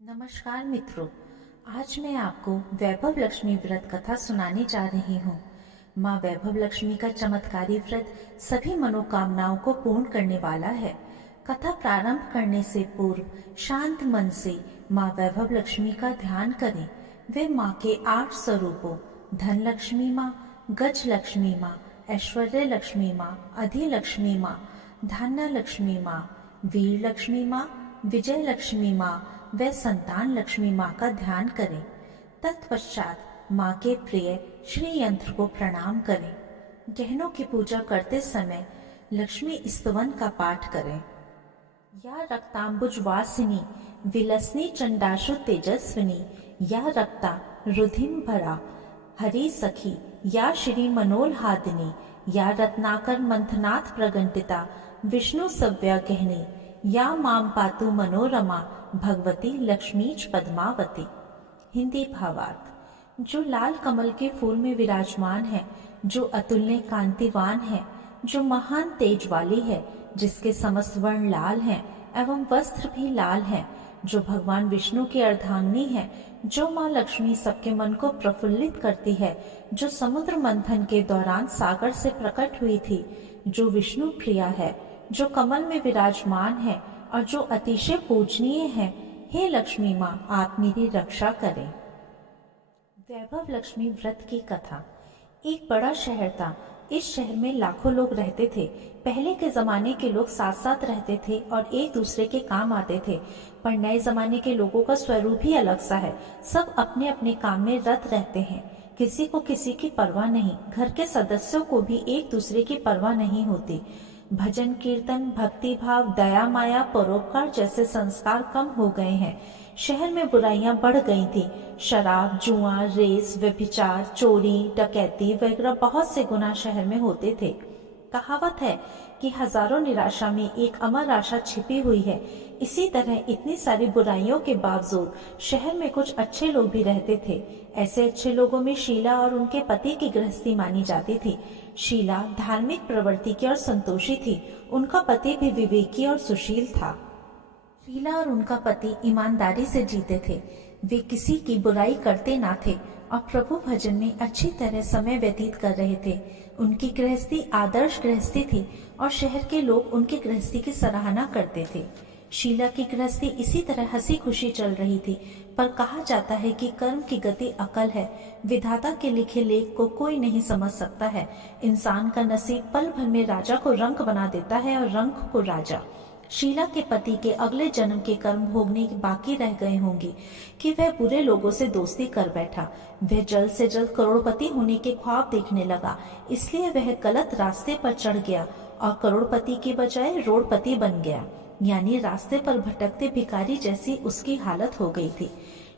नमस्कार मित्रों, आज मैं आपको वैभव लक्ष्मी व्रत कथा सुनाने जा रही हूँ। माँ वैभव लक्ष्मी का चमत्कारी व्रत सभी मनोकामनाओं को पूर्ण करने वाला है। कथा प्रारंभ करने से पूर्व शांत मन से माँ वैभव लक्ष्मी का ध्यान करें। वे माँ के 8 स्वरूपों धन लक्ष्मी माँ, गज लक्ष्मी माँ, ऐश्वर्य लक्ष्मी माँ, अधिलक्ष्मी माँ, धान्य लक्ष्मी माँ, वीर लक्ष्मी माँ, विजय लक्ष्मी माँ व संतान लक्ष्मी माँ का ध्यान करें। तत्पश्चात माँ के प्रिय श्री यंत्र को प्रणाम करें। गहनों की पूजा करते समय लक्ष्मी स्तवन का पाठ करें। या रक्तांबुज वासिनी विलसनी चंडाशु तेजस्विनी, या रक्ता रुधिम भरा हरि सखी, या श्री मनोल्हादिनी, या रत्नाकर मंथनाथ प्रगंटिता विष्णु सव्या गहनी, या माम पातु मनोरमा भगवती लक्ष्मीच पद्मावती। हिंदी भावार्थ। जो लाल कमल के फूल में विराजमान है, जो अतुलनीय कांतिवान है, जो महान तेज वाली है, जिसके समस्त वर्ण लाल हैं एवं वस्त्र भी लाल हैं, जो भगवान विष्णु की अर्धांगिनी है, जो माँ लक्ष्मी सबके मन को प्रफुल्लित करती है, जो समुद्र मंथन के दौरान सागर से प्रकट हुई थी, जो विष्णु प्रिया है, जो कमल में विराजमान है और जो अतिशय पूजनीय है, हे लक्ष्मी माँ, आप मेरी रक्षा करें। वैभव लक्ष्मी व्रत की कथा। एक बड़ा शहर था। इस शहर में लाखों लोग रहते थे। पहले के जमाने के लोग साथ साथ रहते थे और एक दूसरे के काम आते थे, पर नए जमाने के लोगों का स्वरूप ही अलग सा है। सब अपने अपने काम में रत रहते हैं। किसी को किसी की परवाह नहीं। घर के सदस्यों को भी एक दूसरे की परवाह नहीं होती। भजन कीर्तन, भक्ति भाव, दया माया, परोपकार जैसे संस्कार कम हो गए हैं। शहर में बुराइयां बढ़ गई थी। शराब, जुआ, रेस, व्यभिचार, चोरी, डकैती वगैरह बहुत से गुनाह शहर में होते थे। कहावत है कि हजारों निराशा में एक अमर आशा छिपी हुई है। इसी तरह इतनी सारी बुराइयों के बावजूद शहर में कुछ अच्छे लोग भी रहते थे। ऐसे अच्छे लोगों में शीला और उनके पति की गृहस्थी मानी जाती थी। शीला धार्मिक प्रवृत्ति की और संतोषी थी। उनका पति भी विवेकी और सुशील था। शीला और उनका पति ईमानदारी से जीते थे। वे किसी की बुराई करते ना थे और प्रभु भजन में अच्छी तरह समय व्यतीत कर रहे थे। उनकी गृहस्थी आदर्श गृहस्थी थी और शहर के लोग उनकी गृहस्थी की सराहना करते थे। शीला की गृहस्थी इसी तरह हंसी खुशी चल रही थी, पर कहा जाता है कि कर्म की गति अकल है। विधाता के लिखे लेख को कोई नहीं समझ सकता है। इंसान का नसीब पल भर में राजा को रंक बना देता है और रंक को राजा। शीला के पति के अगले जन्म के कर्म भोगने बाकी रह गए होंगे कि वह बुरे लोगों से दोस्ती कर बैठा। वह जल्द से जल्द करोड़पति होने के ख्वाब देखने लगा, इसलिए वह गलत रास्ते पर चढ़ गया और करोड़पति के बजाय रोड़पति बन गया, यानी रास्ते पर भटकते भिखारी जैसी उसकी हालत हो गई थी।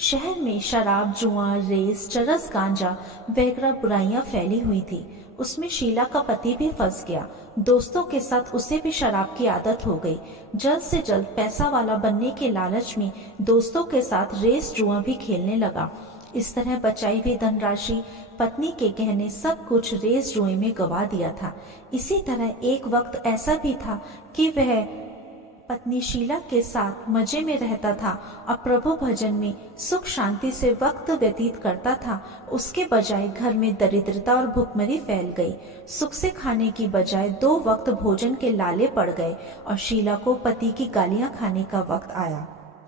शहर में शराब, जुआ, रेस, चरस, गांजा वगैरह बुराइयां फैली हुई थी। उसमें शीला का पति भी फंस गया। दोस्तों के साथ उसे भी शराब की आदत हो गई। जल्द से जल्द पैसा वाला बनने के लालच में दोस्तों के साथ रेस, जुआ भी खेलने लगा। इस तरह बचाई हुई धनराशि, पत्नी के गहने, सब कुछ रेस जुए में गवा दिया था। इसी तरह एक वक्त ऐसा भी था कि वह पत्नी शीला के साथ मजे में रहता था और प्रभु भजन में सुख शांति से वक्त व्यतीत करता था। उसके बजाय घर में दरिद्रता और भुखमरी फैल गई। सुख से खाने की बजाय 2 वक्त भोजन के लाले पड़ गए और शीला को पति की गालियां खाने का वक्त आया।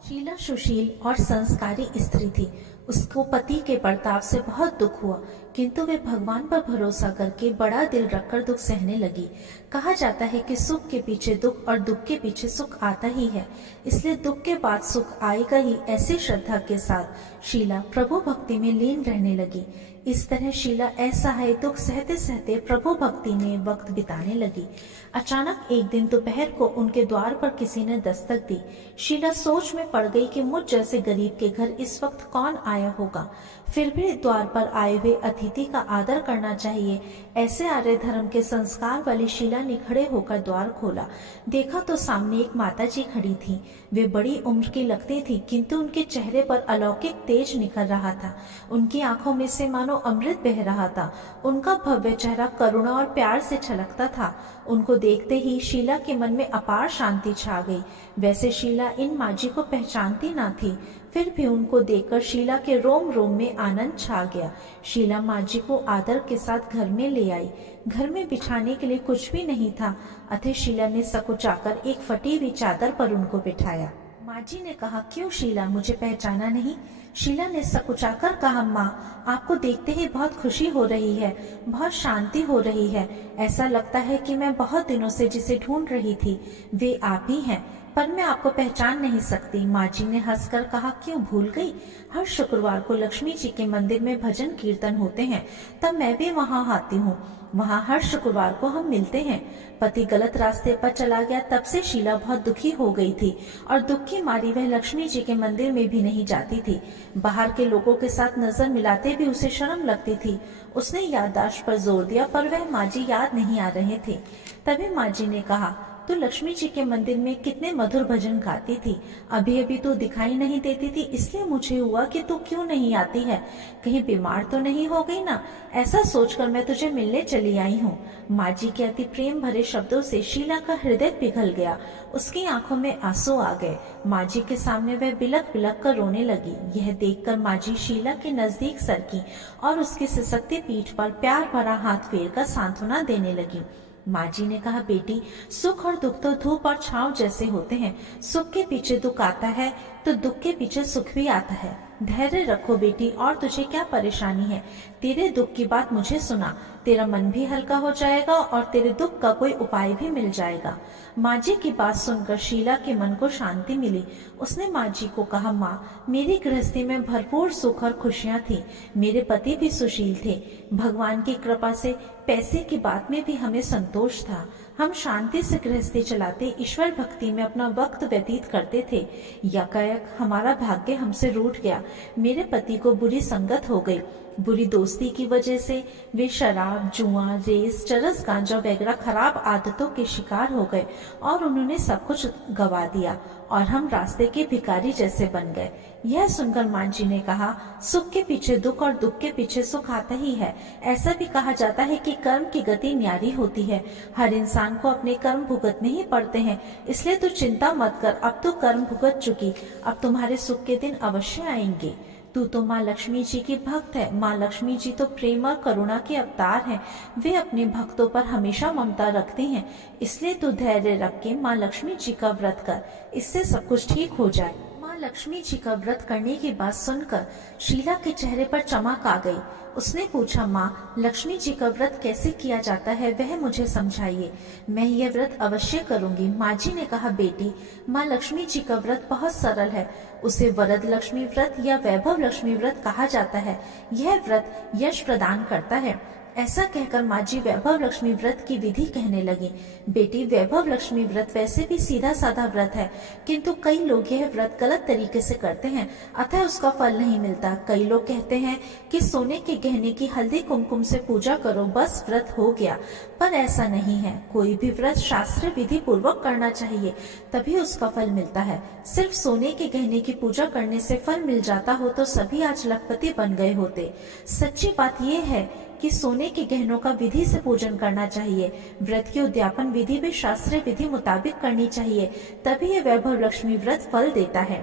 शीला सुशील और संस्कारी स्त्री थी। उसको पति के बर्ताव से बहुत दुख हुआ, किंतु वे भगवान पर भरोसा करके बड़ा दिल रखकर दुख सहने लगी। कहा जाता है कि सुख के पीछे दुख और दुख के पीछे सुख आता ही है, इसलिए दुख के बाद सुख आएगा ही, ऐसी श्रद्धा के साथ शीला प्रभु भक्ति में लीन रहने लगी। इस तरह शीला असहाय दुख सहते सहते प्रभु भक्ति में वक्त बिताने लगी। अचानक एक दिन दोपहर को उनके द्वार पर किसी ने दस्तक दी। शीला सोच में पड़ गई कि मुझ जैसे गरीब के घर इस वक्त कौन आया होगा। फिर भी द्वार पर आए हुए अतिथि का आदर करना चाहिए, ऐसे आर्य धर्म के संस्कार वाली शीला ने खड़े होकर द्वार खोला। देखा तो सामने एक माताजी खड़ी थी। वे बड़ी उम्र की लगती थी, किंतु उनके चेहरे पर अलौकिक तेज निखर रहा था। उनकी आंखों में से मानो अमृत बह रहा था। उनका भव्य चेहरा करुणा और प्यार से छलकता था। उनको देखते ही शीला के मन में अपार शांति छा गई। वैसे शीला इन माँ जी को पहचानती ना थी। फिर भी उनको देखकर शीला के रोम रोम में आनंद छा गया। शीला माँ जी को आदर के साथ घर में ले आई। घर में बिछाने के लिए कुछ भी नहीं था, अतः शीला ने सकुचाकर एक फटी हुई चादर पर उनको बिठाया। माँ जी ने कहा, क्यों शीला, मुझे पहचाना नहीं? शीला ने सकुचाकर कहा, माँ, आपको देखते ही बहुत खुशी हो रही है, बहुत शांति हो रही है। ऐसा लगता है कि मैं बहुत दिनों से जिसे ढूंढ रही थी वे आप ही हैं, पर मैं आपको पहचान नहीं सकती। माँ जी ने हंसकर कहा, क्यों भूल गई? हर शुक्रवार को लक्ष्मी जी के मंदिर में भजन कीर्तन होते हैं, तब मैं भी वहाँ आती हूँ। वहाँ हर शुक्रवार को हम मिलते हैं। पति गलत रास्ते पर चला गया, तब से शीला बहुत दुखी हो गई थी और दुख की मारी वह लक्ष्मी जी के मंदिर में भी नहीं जाती थी। बाहर के लोगों के साथ नजर मिलाते भी उसे शर्म लगती थी। उसने याददाश्त पर जोर दिया, पर वह माँ जी याद नहीं आ रहे थे। तभी माँ जी ने कहा, तो लक्ष्मी जी के मंदिर में कितने मधुर भजन गाती थी, अभी अभी तो दिखाई नहीं देती थी, इसलिए मुझे हुआ कि तू क्यों नहीं आती है, कहीं बीमार तो नहीं हो गई ना? ऐसा सोचकर मैं तुझे मिलने चली आई हूँ। माँ जी के अति प्रेम भरे शब्दों से शीला का हृदय पिघल गया। उसकी आंखों में आंसू आ गए। माँ जी के सामने वह बिलक बिलक कर रोने लगी। यह देखकर माँ जी शीला के नजदीक सरकी और उसकी सिसकती पीठ पर प्यार भरा हाथ फेर कर सांत्वना देने लगी। माँ जी ने कहा, बेटी, सुख और दुख तो धूप और छांव जैसे होते हैं। सुख के पीछे दुख आता है तो दुख के पीछे सुख भी आता है। धैर्य रखो बेटी, और तुझे क्या परेशानी है? तेरे दुख की बात मुझे सुना, तेरा मन भी हल्का हो जाएगा और तेरे दुख का कोई उपाय भी मिल जाएगा। माँ जी की बात सुनकर शीला के मन को शांति मिली। उसने माँ जी को कहा, माँ, मेरी गृहस्थी में भरपूर सुख और खुशियाँ थी। मेरे पति भी सुशील थे। भगवान की कृपा से पैसे की बात में भी हमें संतोष था। हम शांति से गृहस्थी चलाते ईश्वर भक्ति में अपना वक्त व्यतीत करते थे। यकायक हमारा भाग्य हमसे रूठ गया। मेरे पति को बुरी संगत हो गई। बुरी दोस्ती की वजह से वे शराब, जुआ, रेस, चरस, गांजा वगैरह खराब आदतों के शिकार हो गए और उन्होंने सब कुछ गवा दिया और हम रास्ते के भिखारी जैसे बन गए। यह सुनकर माँ जी ने कहा, सुख के पीछे दुख और दुख के पीछे सुख आता ही है। ऐसा भी कहा जाता है कि कर्म की गति न्यारी होती है। हर इंसान को अपने कर्म भुगतने ही पड़ते हैं, इसलिए तू चिंता मत कर। अब तो कर्म भुगत चुकी, अब तुम्हारे सुख के दिन अवश्य आएंगे। तू तो माँ लक्ष्मी जी की भक्त है। माँ लक्ष्मी जी तो प्रेम और करुणा के अवतार हैं। वे अपने भक्तों पर हमेशा ममता रखती हैं। इसलिए तू धैर्य रख के माँ लक्ष्मी जी का व्रत कर, इससे सब कुछ ठीक हो जाए। माँ लक्ष्मी जी का व्रत करने की बात सुनकर शीला के चेहरे पर चमक आ गई। उसने पूछा, माँ, लक्ष्मी जी का व्रत कैसे किया जाता है, वह मुझे समझाइए। मैं यह व्रत अवश्य करूंगी। माँ जी ने कहा, बेटी, माँ लक्ष्मी जी का व्रत बहुत सरल है। उसे वरद लक्ष्मी व्रत या वैभव लक्ष्मी व्रत कहा जाता है। यह व्रत यश प्रदान करता है। ऐसा कहकर माँ जी वैभव लक्ष्मी व्रत की विधि कहने लगी। बेटी, वैभव लक्ष्मी व्रत वैसे भी सीधा साधा व्रत है, किंतु कई लोग यह व्रत गलत तरीके से करते हैं, अतः उसका फल नहीं मिलता। कई लोग कहते हैं कि सोने के गहने की हल्दी कुमकुम से पूजा करो, बस व्रत हो गया, पर ऐसा नहीं है। कोई भी व्रत शास्त्र विधि पूर्वक करना चाहिए, तभी उसका फल मिलता है। सिर्फ सोने के गहने की पूजा करने से फल मिल जाता हो तो सभी आज लखपति बन गए होते। सच्ची बात यह है कि सोने के गहनों का विधि से पूजन करना चाहिए। व्रत की उद्यापन विधि भी शास्त्रीय विधि मुताबिक करनी चाहिए, तभी यह वैभव लक्ष्मी व्रत फल देता है।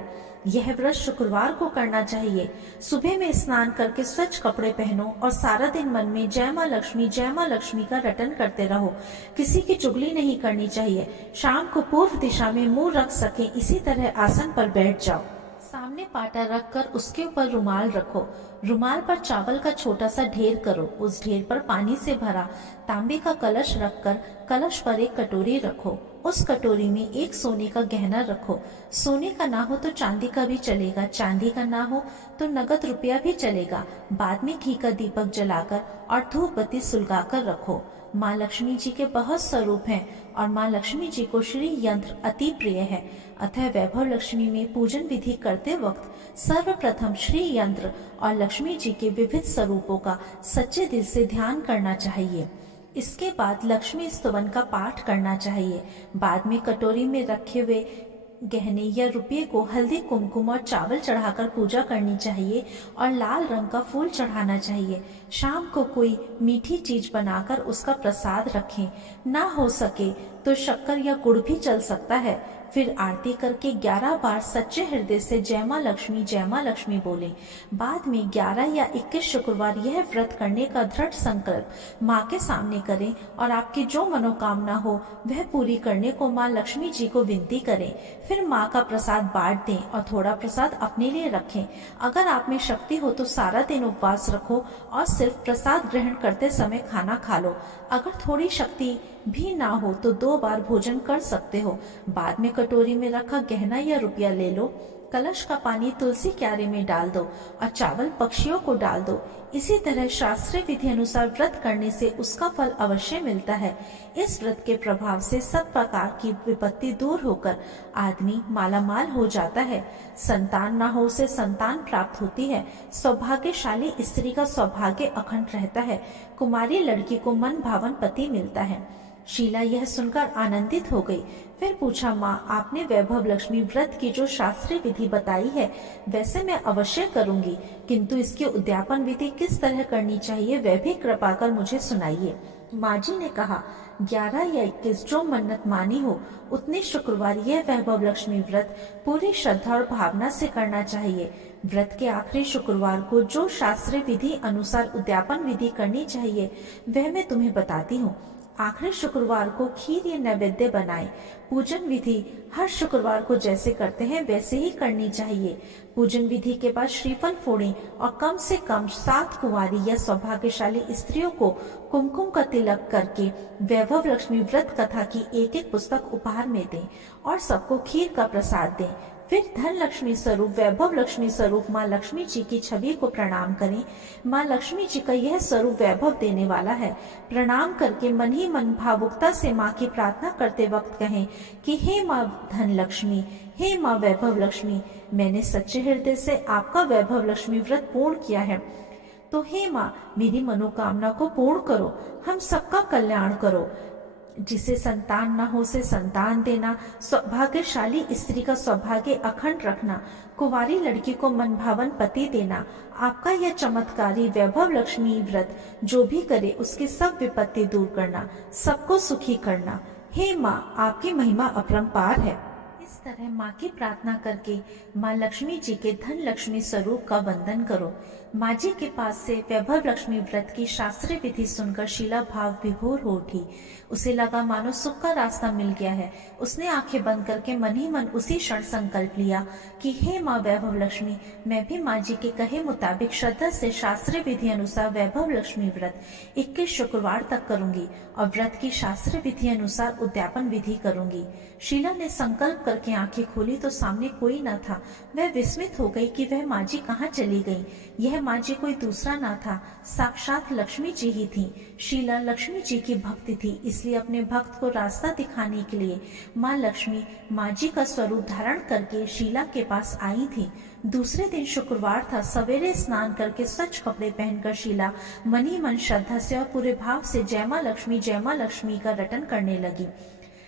यह व्रत शुक्रवार को करना चाहिए। सुबह में स्नान करके स्वच्छ कपड़े पहनो और सारा दिन मन में जय माँ लक्ष्मी का रटन करते रहो। किसी की चुगली नहीं करनी चाहिए। शाम को पूर्व दिशा में मुंह रख सके इसी तरह आसन पर बैठ जाओ। सामने पाटा रखकर उसके ऊपर रुमाल रखो। रुमाल पर चावल का छोटा सा ढेर करो। उस ढेर पर पानी से भरा तांबे का कलश रखकर कलश पर एक कटोरी रखो। उस कटोरी में एक सोने का गहना रखो। सोने का ना हो तो चांदी का भी चलेगा, चांदी का ना हो तो नगद रुपया भी चलेगा। बाद में घी का दीपक जलाकर और धूप बत्ती सुलगाकर रखो। माँ लक्ष्मी जी के बहुत स्वरूप हैं और माँ लक्ष्मी जी को श्री यंत्र अति प्रिय है, अतः वैभव लक्ष्मी में पूजन विधि करते वक्त सर्वप्रथम श्री यंत्र और लक्ष्मी जी के विविध स्वरूपों का सच्चे दिल से ध्यान करना चाहिए। इसके बाद लक्ष्मी स्तवन का पाठ करना चाहिए। बाद में कटोरी में रखे हुए गहने या रुपये को हल्दी कुमकुम और चावल चढ़ाकर पूजा करनी चाहिए और लाल रंग का फूल चढ़ाना चाहिए। शाम को कोई मीठी चीज बनाकर उसका प्रसाद रखें। ना हो सके तो शक्कर या गुड़ भी चल सकता है। फिर आरती करके 11 बार सच्चे हृदय से जय माँ लक्ष्मी बोले। बाद में 11 या 21 शुक्रवार यह व्रत करने का दृढ़ संकल्प माँ के सामने करें और आपकी जो मनोकामना हो वह पूरी करने को माँ लक्ष्मी जी को विनती करें। फिर माँ का प्रसाद बांट दें और थोड़ा प्रसाद अपने लिए रखें। अगर आप में शक्ति हो तो सारा दिन उपवास रखो और सिर्फ प्रसाद ग्रहण करते समय खाना खा लो। अगर थोड़ी शक्ति भी ना हो तो 2 बार भोजन कर सकते हो। बाद में कटोरी में रखा गहना या रुपया ले लो। कलश का पानी तुलसी क्यारे में डाल दो और चावल पक्षियों को डाल दो। इसी तरह शास्त्रीय विधि अनुसार व्रत करने से उसका फल अवश्य मिलता है। इस व्रत के प्रभाव से सब प्रकार की विपत्ति दूर होकर आदमी मालामाल हो जाता है। संतान न हो उसे संतान प्राप्त होती है। सौभाग्यशाली स्त्री का सौभाग्य अखंड रहता है। कुमारी लड़की को मन भावन पति मिलता है। शीला यह सुनकर आनंदित हो गई। फिर पूछा, माँ आपने वैभव लक्ष्मी व्रत की जो शास्त्रीय विधि बताई है वैसे मैं अवश्य करूंगी, किंतु इसकी उद्यापन विधि किस तरह करनी चाहिए वह भी कृपा कर मुझे सुनाइए। माँ जी ने कहा, 11 या 21 जो मन्नत मानी हो उतने शुक्रवार यह वैभव लक्ष्मी व्रत पूरी श्रद्धा और भावना से करना चाहिए। व्रत के आखिरी शुक्रवार को जो शास्त्रीय विधि अनुसार उद्यापन विधि करनी चाहिए वह मैं तुम्हें बताती हूँ। आखिरी शुक्रवार को खीर या नैवेद्य बनाएं। पूजन विधि हर शुक्रवार को जैसे करते हैं वैसे ही करनी चाहिए। पूजन विधि के बाद श्रीफल फोड़ें और कम से कम 7 कुंवारी या सौभाग्यशाली स्त्रियों को कुमकुम का तिलक करके वैभव लक्ष्मी व्रत कथा की एक पुस्तक उपहार में दें और सबको खीर का प्रसाद दें। फिर धन लक्ष्मी स्वरूप वैभव लक्ष्मी स्वरूप माँ लक्ष्मी जी की छवि को प्रणाम करें। माँ लक्ष्मी जी का यह स्वरूप वैभव देने वाला है। प्रणाम करके मन ही मन भावुकता से माँ की प्रार्थना करते वक्त कहें कि हे माँ धन लक्ष्मी, हे माँ वैभव लक्ष्मी, मैंने सच्चे हृदय से आपका वैभव लक्ष्मी व्रत पूर्ण किया है, तो हे माँ मेरी मनोकामना को पूर्ण करो, हम सबका कल्याण करो। जिसे संतान न हो उसे संतान देना, सौभाग्यशाली स्त्री का सौभाग्य अखंड रखना, कुंवारी लड़की को मनभावन पति देना। आपका यह चमत्कारी वैभव लक्ष्मी व्रत जो भी करे उसकी सब विपत्ति दूर करना, सबको सुखी करना। हे माँ आपकी महिमा अपरंपार है। इस तरह माँ की प्रार्थना करके माँ लक्ष्मी जी के धन लक्ष्मी स्वरूप का वंदन करो। माँ जी के पास से वैभव लक्ष्मी व्रत की शास्त्रीय विधि सुनकर शीला भाव विभोर हो उठी। उसे लगा मानो सुख का रास्ता मिल गया है। उसने आंखें बंद करके मन ही मन उसी क्षण संकल्प लिया कि हे माँ वैभव लक्ष्मी, मैं भी माँ जी के कहे मुताबिक श्रद्धा से शास्त्रीय विधि अनुसार वैभव लक्ष्मी व्रत 21 शुक्रवार तक करूंगी और व्रत की शास्त्रीय विधि अनुसार उद्यापन विधि करूंगी। शीला ने संकल्प करके आंखें खोली तो सामने कोई न था। वह विस्मित हो गई कि वह माँ जी कहाँ चली गई। यह माँ जी कोई दूसरा न था, साक्षात लक्ष्मी जी ही थी। शीला लक्ष्मी जी की भक्ति थी, इसलिए अपने भक्त को रास्ता दिखाने के लिए माँ लक्ष्मी माँ जी का स्वरूप धारण करके शीला के पास आई थी। दूसरे दिन शुक्रवार था। सवेरे स्नान करके स्वच्छ कपड़े पहनकर शीला मन ही मन श्रद्धा से और पूरे भाव से जय माँ लक्ष्मी का रटन करने लगी।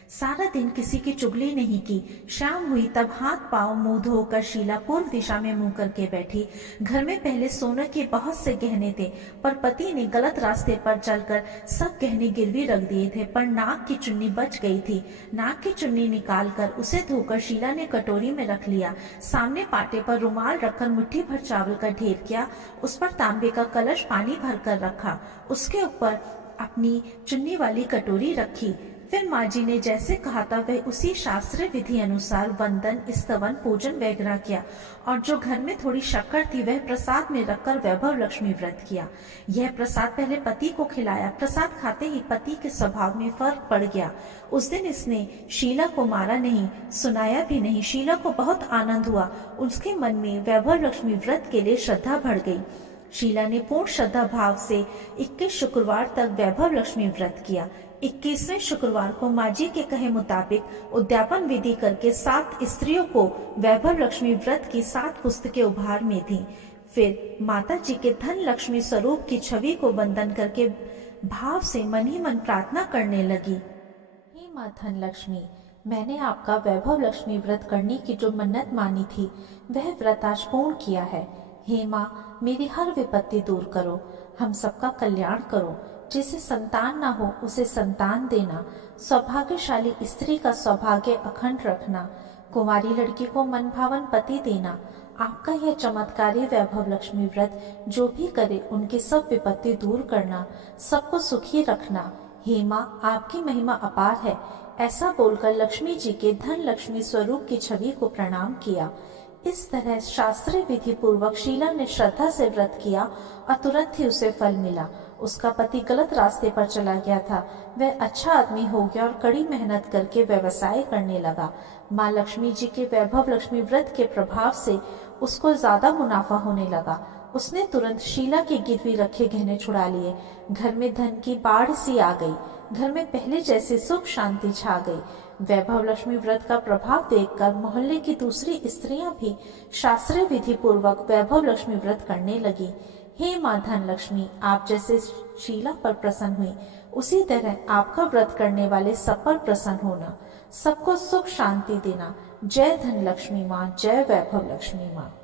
सारा दिन किसी की चुगली नहीं की। शाम हुई तब हाथ पांव मुंह धोकर शीला पूर्व दिशा में मुंह करके बैठी। घर में पहले सोने के बहुत से गहने थे, पर पति ने गलत रास्ते पर चलकर सब गहने गिरवी रख दिए थे, पर नाक की चुन्नी बच गई थी। नाक की चुन्नी निकालकर उसे धोकर शीला ने कटोरी में रख लिया। सामने पाटे पर रुमाल रखकर मुट्ठी भर चावल का ढेर किया। उस पर तांबे का कलश पानी भरकर रखा। उसके ऊपर अपनी चुन्नी वाली कटोरी रखी। फिर माँ जी ने जैसे कहा था वह उसी शास्त्रीय विधि अनुसार वंदन, स्तवन, पूजन वगैरह किया और जो घर में थोड़ी शक्कर थी वह प्रसाद में रखकर वैभव लक्ष्मी व्रत किया। यह प्रसाद पहले पति को खिलाया। प्रसाद खाते ही पति के स्वभाव में फर्क पड़ गया। उस दिन इसने शीला को मारा नहीं, सुनाया भी नहीं। शीला को बहुत आनंद हुआ। उसके मन में वैभव लक्ष्मी व्रत के लिए श्रद्धा बढ़ गई। शीला ने पूर्ण श्रद्धा भाव से 21 शुक्रवार तक वैभव लक्ष्मी व्रत किया। 21वें शुक्रवार को माँ जी के कहे मुताबिक उद्यापन विधि करके 7 स्त्रियों को वैभव लक्ष्मी व्रत की 7 पुस्तकें उपहार में दी। फिर माता जी के धन लक्ष्मी स्वरूप की छवि को वंदन करके भाव से मन ही मन प्रार्थना करने लगी। हे माँ धन लक्ष्मी, मैंने आपका वैभव लक्ष्मी व्रत करने की जो मन्नत मानी थी वह व्रत आज पूर्ण किया है। हे माँ, मेरी हर विपत्ति दूर करो, हम सबका कल्याण करो। जिसे संतान न हो उसे संतान देना, सौभाग्यशाली स्त्री का सौभाग्य अखंड रखना, कुंवारी लड़की को मनभावन पति देना। आपका यह चमत्कारी वैभव लक्ष्मी व्रत जो भी करे उनकी सब विपत्ति दूर करना, सबको सुखी रखना। हे माँ, आपकी महिमा अपार है। ऐसा बोलकर लक्ष्मी जी के धन लक्ष्मी स्वरूप की छवि को प्रणाम किया। इस तरह शास्त्रीय विधि पूर्वक शीला ने श्रद्धा से व्रत किया और तुरंत ही उसे फल मिला। उसका पति गलत रास्ते पर चला गया था, वह अच्छा आदमी हो गया और कड़ी मेहनत करके व्यवसाय करने लगा। माँ लक्ष्मी जी के वैभव लक्ष्मी व्रत के प्रभाव से उसको ज्यादा मुनाफा होने लगा। उसने तुरंत शीला के गिरवी रखे गहने छुड़ा लिए। घर में धन की बाढ़ सी आ गई। घर में पहले जैसे सुख शांति छा गई। वैभव लक्ष्मी व्रत का प्रभाव देखकर मोहल्ले की दूसरी स्त्रियां भी शास्त्रीय विधि पूर्वक वैभव लक्ष्मी व्रत करने लगी। हे माँ धन लक्ष्मी, आप जैसे शीला पर प्रसन्न हुई, उसी तरह आपका व्रत करने वाले सब पर प्रसन्न होना, सबको सुख शांति देना। जय धन लक्ष्मी माँ, जय वैभव लक्ष्मी माँ।